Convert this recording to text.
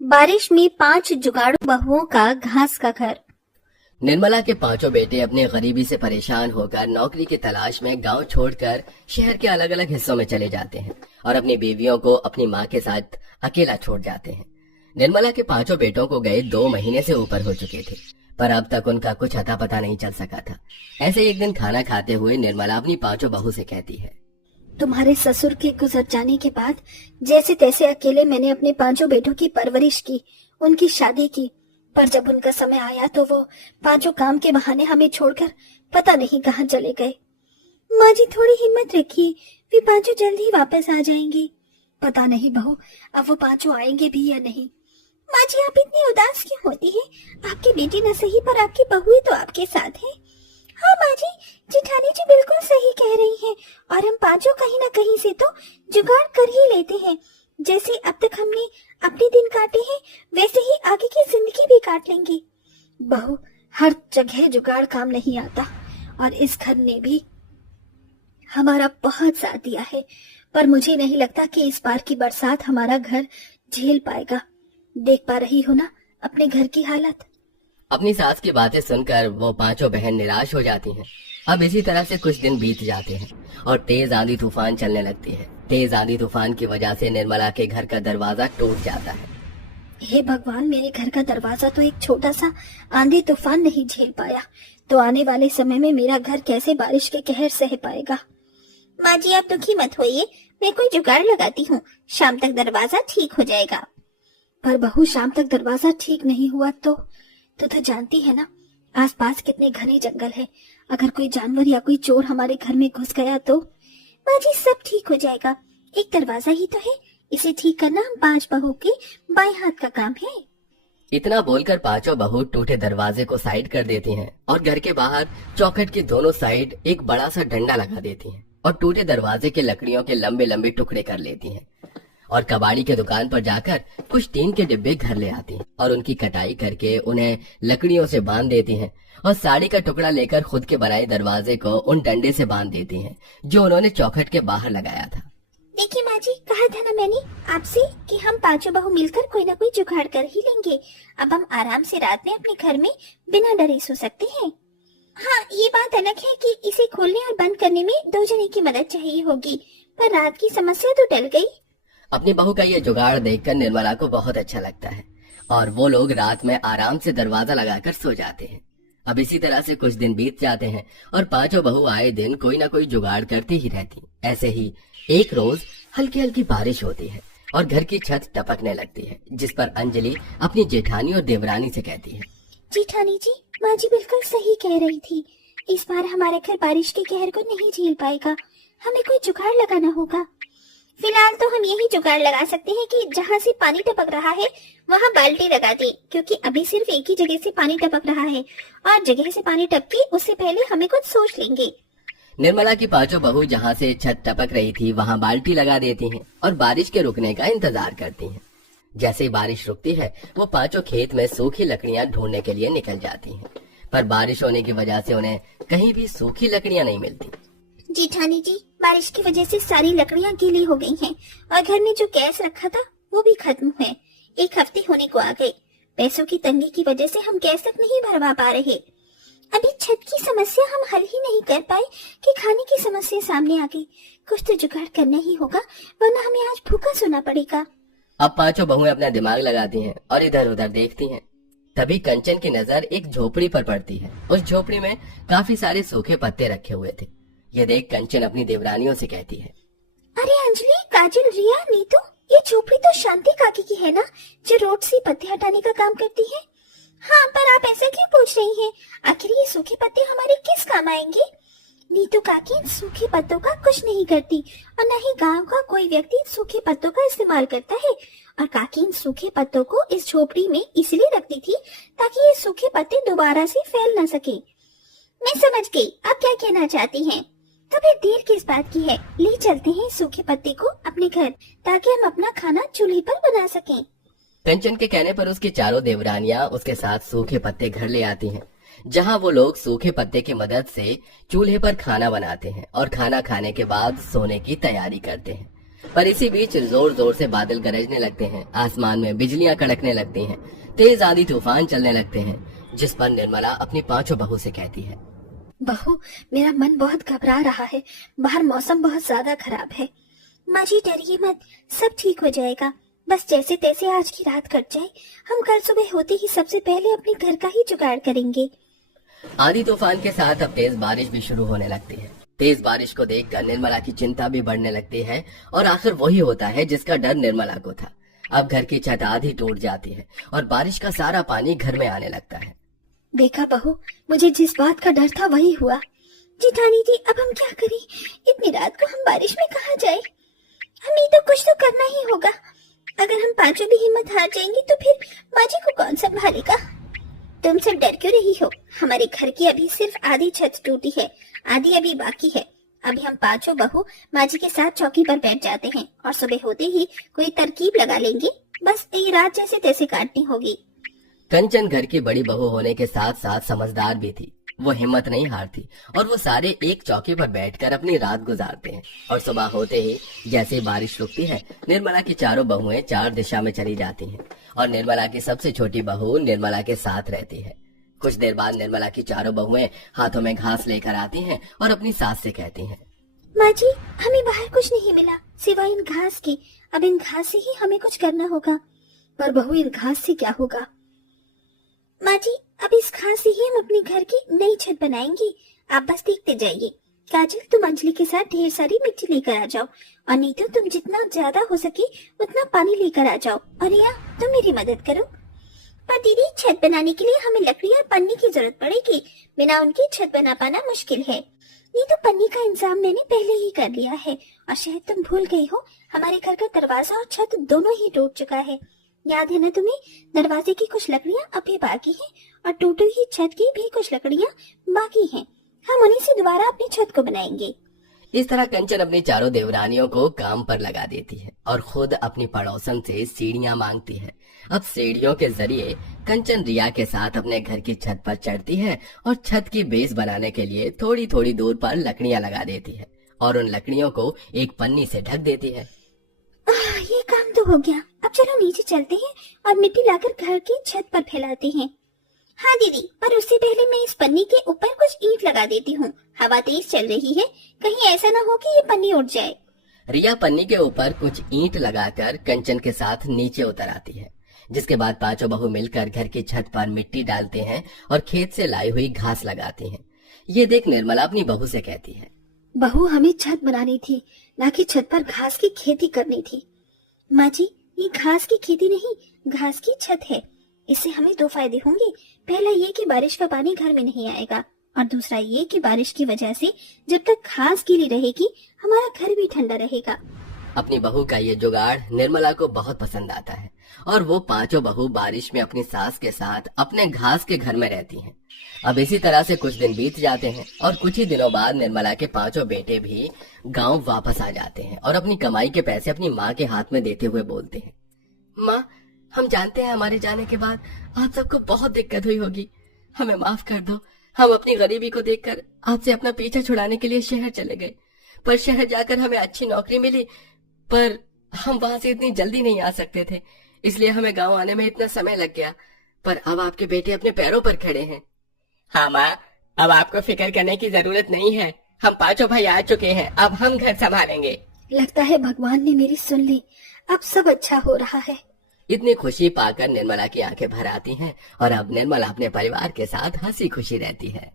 बारिश में 5 जुगाड़ू बहुओं का घास का घर। निर्मला के पांचों बेटे अपनी गरीबी से परेशान होकर नौकरी की तलाश में गांव छोड़कर शहर के अलग अलग हिस्सों में चले जाते हैं और अपनी बीवियों को अपनी मां के साथ अकेला छोड़ जाते हैं। निर्मला के पांचों बेटों को गए 2 महीने से ऊपर हो चुके थे, पर अब तक उनका कुछ अता पता नहीं चल सका था। ऐसे एक दिन खाना खाते हुए निर्मला अपनी पांचों बहू से कहती है, तुम्हारे ससुर के गुजर जाने के बाद जैसे तैसे अकेले मैंने अपने 5 बेटों की परवरिश की, उनकी शादी की, पर जब उनका समय आया तो वो 5 काम के बहाने हमें छोड़कर पता नहीं कहाँ चले गए। माँ जी थोड़ी हिम्मत रखिए, वे 5 जल्द ही वापस आ जाएंगे। पता नहीं बहू, अब वो 5 आएंगे भी या नहीं। माँ जी आप इतनी उदास क्यों होती है? आपकी बेटी न सही पर आपकी बहू तो आपके साथ है। हाँ माँ जी, जेठानी जी बिल्कुल सही कह रही हैं, और हम 5 कहीं न कहीं से तो जुगाड़ कर ही लेते हैं। जैसे अब तक हमने अपने दिन काटे हैं, वैसे ही आगे की जिंदगी भी काट लेंगे। बहू, हर जगह जुगाड़ काम नहीं आता, और इस घर ने भी हमारा बहुत साथ दिया है, पर मुझे नहीं लगता कि इस बार की बरसात हमारा घर झेल पाएगा। देख पा रही हो ना अपने घर की हालत। अपनी सास की बातें सुनकर वो पांचों बहन निराश हो जाती हैं। अब इसी तरह से कुछ दिन बीत जाते हैं और तेज आंधी तूफान चलने लगती है। तेज आंधी तूफान की वजह से निर्मला के घर का दरवाजा टूट जाता है। हे भगवान, मेरे घर का दरवाजा तो एक छोटा सा आंधी तूफान नहीं झेल पाया, तो आने वाले समय में मेरा घर कैसे बारिश के कहर सह पाएगा। माँ जी आप दुखी मत होइए, मैं कोई जुगाड़ लगाती हूँ, शाम तक दरवाजा ठीक हो जाएगा। पर बहू, शाम तक दरवाजा ठीक नहीं हुआ तो जानती है ना आसपास कितने घने जंगल है। अगर कोई जानवर या कोई चोर हमारे घर में घुस गया तो। माँ जी सब ठीक हो जाएगा, एक दरवाजा ही तो है, इसे ठीक करना हम 5 बहू के बाएं हाथ का काम है। इतना बोलकर पांचों बहू टूटे दरवाजे को साइड कर देती हैं और घर के बाहर चौखट के दोनों साइड एक बड़ा सा डंडा लगा देती हैं और टूटे दरवाजे के लकड़ियों के लंबे लंबे टुकड़े कर लेती हैं और कबाड़ी के दुकान पर जाकर कुछ टीन के डिब्बे घर ले आती हैं और उनकी कटाई करके उन्हें लकड़ियों से बांध देती हैं और साड़ी का टुकड़ा लेकर खुद के बनाए दरवाजे को उन डंडे से बांध देती हैं जो उन्होंने चौखट के बाहर लगाया था। देखिए माँ जी, कहा था ना मैंने आपसे कि हम 5 बहू मिलकर कोई ना कोई जुगाड़ कर ही लेंगे। अब हम आराम से रात में अपने घर में बिना डरे सो सकते हैं। हाँ ये बात अलग है कि इसे खोलने और बंद करने में 2 जने की मदद चाहिए होगी, पर रात की समस्या तो टल गई। अपनी बहू का ये जुगाड़ देखकर निर्मला को बहुत अच्छा लगता है और वो लोग रात में आराम से दरवाजा लगाकर सो जाते हैं। अब इसी तरह से कुछ दिन बीत जाते हैं और पांचों बहू आए दिन कोई ना कोई जुगाड़ करती ही रहती। ऐसे ही एक रोज हल्की हल्की बारिश होती है और घर की छत टपकने लगती है, जिस पर अंजलि अपनी जेठानी और देवरानी से कहती है, जेठानी जी, माँ जी बिल्कुल सही कह रही थी, इस बार हमारा घर बारिश के कहर को नहीं झेल पाएगा, हमें कोई जुगाड़ लगाना होगा। फिलहाल तो हम यही जुगाड़ लगा सकते हैं कि जहाँ से पानी टपक रहा है वहाँ बाल्टी लगा दें, क्योंकि अभी सिर्फ एक ही जगह से पानी टपक रहा है और जगह से पानी टपके उससे पहले हमें कुछ सोच लेंगे। निर्मला की पांचों बहू जहाँ से छत टपक रही थी वहाँ बाल्टी लगा देती हैं और बारिश के रुकने का इंतजार करती हैं। जैसे ही बारिश रुकती है वो पांचों खेत में सूखी लकड़ियाँ ढूंढने के लिए निकल जाती हैं, पर बारिश होने की वजह से उन्हें कहीं भी सूखी लकड़ियाँ नहीं मिलती। जेठानी जी, बारिश की वजह से सारी लकड़ियाँ गीली हो गई हैं और घर में जो गैस रखा था वो भी खत्म है। 1 हफ्ते होने को आ गए। पैसों की तंगी की वजह से हम गैस तक नहीं भरवा पा रहे। अभी छत की समस्या हम हल ही नहीं कर पाए कि खाने की समस्या सामने आ गई। कुछ तो जुगाड़ करना ही होगा, वरना हमें आज भूखा सोना पड़ेगा। अब पांचों बहुएं अपना दिमाग लगाती हैं और इधर उधर देखती हैं। तभी कंचन की नजर एक झोपड़ी पर पड़ती है। उस झोपड़ी में काफी सारे सूखे पत्ते रखे हुए थे। ये देख कंचन अपनी देवरानियों से कहती है, अरे अंजलि, काजल, रिया, नीतू, ये झोपड़ी तो शांति काकी की है ना, जो रोड से पत्ते हटाने का काम करती है। हाँ, पर आप ऐसा क्यों पूछ रही हैं? आखिर ये सूखे पत्ते हमारे किस काम आएंगे? नीतू काकी इन सूखे पत्तों का कुछ नहीं करती और न ही गांव का कोई व्यक्ति सूखे पत्तों का इस्तेमाल करता है, और काकी इन सूखे पत्तों को इस झोपड़ी में इसलिए रखती थी ताकि ये सूखे पत्ते दोबारा से फैल न सके। मैं समझ गई आप क्या कहना चाहती हैं। तो फिर देर किस बात की है, ले चलते हैं सूखे पत्ते को अपने घर, ताकि हम अपना खाना चूल्हे पर बना सकें। कंचन के कहने पर उसकी चारों देवरानियां उसके साथ सूखे पत्ते घर ले आती हैं, जहां वो लोग सूखे पत्ते की मदद से चूल्हे पर खाना बनाते हैं और खाना खाने के बाद सोने की तैयारी करते हैं। पर इसी बीच जोर जोर से बादल गरजने लगते हैं, आसमान में बिजलियां कड़कने लगती हैं, तेज आंधी तूफान चलने लगते हैं, जिस पर निर्मला अपनी पांचों बहू से कहती है, बहू, मेरा मन बहुत घबरा रहा है। बाहर मौसम बहुत ज्यादा खराब है। माँ जी डरिए मत, सब ठीक हो जाएगा। बस जैसे तैसे आज की रात कट जाए। हम कल सुबह होते ही सबसे पहले अपने घर का ही जुगाड़ करेंगे। आंधी तूफान के साथ अब तेज बारिश भी शुरू होने लगती है। तेज बारिश को देखकर निर्मला की चिंता भी बढ़ने लगती है और आखिर वही होता है जिसका डर निर्मला को था। अब घर की छत आधी टूट जाती है और बारिश का सारा पानी घर में आने लगता है। देखा बहू, मुझे जिस बात का डर था वही हुआ। जिठानी जी, अब हम क्या करें? इतनी रात को हम बारिश में कहाँ जाए? हमें तो कुछ तो करना ही होगा। अगर हम पांचों भी हिम्मत हार जाएंगे तो फिर माँ जी को कौन संभालेगा? तुम सब डर क्यों रही हो? हमारे घर की अभी सिर्फ आधी छत टूटी है, आधी अभी बाकी है। अभी हम पांचों बहू माँ जी के साथ चौकी पर बैठ जाते हैं और सुबह होते ही कोई तरकीब लगा लेंगे। बस ये रात जैसे तैसे काटनी होगी। कंचन घर की बड़ी बहू होने के साथ साथ समझदार भी थी। वो हिम्मत नहीं हारती और वो सारे एक चौकी पर बैठकर अपनी रात गुजारते हैं। और सुबह होते ही जैसे ही बारिश रुकती है, निर्मला की चारों बहुएं चार दिशा में चली जाती हैं और निर्मला की सबसे छोटी बहू निर्मला के साथ रहती है। कुछ देर बाद निर्मला की चारों बहुएं हाथों में घास लेकर आती हैं और अपनी सास से कहती हैं, माँ जी, हमें बाहर कुछ नहीं मिला सिवाय इन घास के। अब इन घास से ही हमें कुछ करना होगा। पर बहू, इन घास से क्या होगा? माँ जी, अब इस घास से ही हम अपने घर की नई छत बनाएंगे। आप बस देखते जाइए। काजल, तुम अंजलि के साथ ढेर सारी मिट्टी लेकर आ जाओ और नीतू, तुम जितना ज्यादा हो सके उतना पानी लेकर आ जाओ। और रिया, तुम मेरी मदद करो। पर दीदी, छत बनाने के लिए हमें लकड़ी और पन्नी की जरूरत पड़ेगी। बिना उनकी छत बना पाना मुश्किल है। नीतू, पन्नी का इंतजाम मैंने पहले ही कर लिया है। और शायद तुम भूल गई हो, हमारे घर का दरवाजा और छत दोनों ही टूट चुका है। याद है ना तुम्हें? दरवाजे की कुछ लकड़ियां अभी बाकी हैं और टूटी हुई छत की भी कुछ लकड़ियां बाकी हैं। हम उन्हीं से दोबारा अपनी छत को बनाएंगे। इस तरह कंचन अपनी चारों देवरानियों को काम पर लगा देती है और खुद अपनी पड़ोसन से सीढ़ियां मांगती है। अब सीढ़ियों के जरिए कंचन रिया के साथ अपने घर की छत पर चढ़ती है और छत की बेस बनाने के लिए थोड़ी थोड़ी दूर पर लकड़ियां लगा देती है और उन लकड़ियों को एक पन्नी से ढक देती है। ये काम तो हो गया। अब चलो नीचे चलते हैं और मिट्टी लाकर घर की छत पर फैलाते हैं। हाँ दीदी, पर उससे पहले मैं इस पन्नी के ऊपर कुछ ईंट लगा देती हूँ। हवा तेज चल रही है, कहीं ऐसा ना हो कि ये पन्नी उड़ जाए। रिया पन्नी के ऊपर कुछ ईंट लगाकर कंचन के साथ नीचे उतर आती है, जिसके बाद पांचों बहू मिलकर घर की छत पर मिट्टी डालते हैं और खेत से लाई हुई घास लगाती हैं। ये देख निर्मला अपनी बहू से कहती है, बहू, हमें छत बनानी थी, ना कि छत पर घास की खेती करनी थी। माँ जी, ये घास की खेती नहीं, घास की छत है। इससे हमें दो फायदे होंगे। पहला ये कि बारिश का पानी घर में नहीं आएगा और दूसरा ये कि बारिश की वजह से जब तक घास गीली रहेगी हमारा घर भी ठंडा रहेगा। अपनी बहू का ये जुगाड़ निर्मला को बहुत पसंद आता है और वो पांचों बहू बारिश में अपनी सास के साथ अपने घास के घर में रहती हैं। अब इसी तरह से कुछ दिन बीत जाते हैं और कुछ ही दिनों बाद निर्मला के पांचों बेटे भी गांव वापस आ जाते हैं और अपनी कमाई के पैसे अपनी माँ के हाथ में देते हुए बोलते हैं, माँ, हम जानते हैं हमारे जाने के बाद आप सबको बहुत दिक्कत हुई होगी। हमें माफ कर दो। हम अपनी गरीबी को देखकर आपसे अपना पीछा छुड़ाने के लिए शहर चले गए, पर शहर जाकर हमें अच्छी नौकरी मिली, पर हम वहां से इतनी जल्दी नहीं आ सकते थे, इसलिए हमें गांव आने में इतना समय लग गया। पर अब आपके बेटे अपने पैरों पर खड़े हैं। हाँ माँ, अब आपको फिक्र करने की जरूरत नहीं है। हम पांचों भाई आ चुके हैं, अब हम घर संभालेंगे। लगता है भगवान ने मेरी सुन ली। अब सब अच्छा हो रहा है। इतनी खुशी पाकर निर्मला की आंखें भर आती हैं और अब निर्मला अपने परिवार के साथ हंसी खुशी रहती है।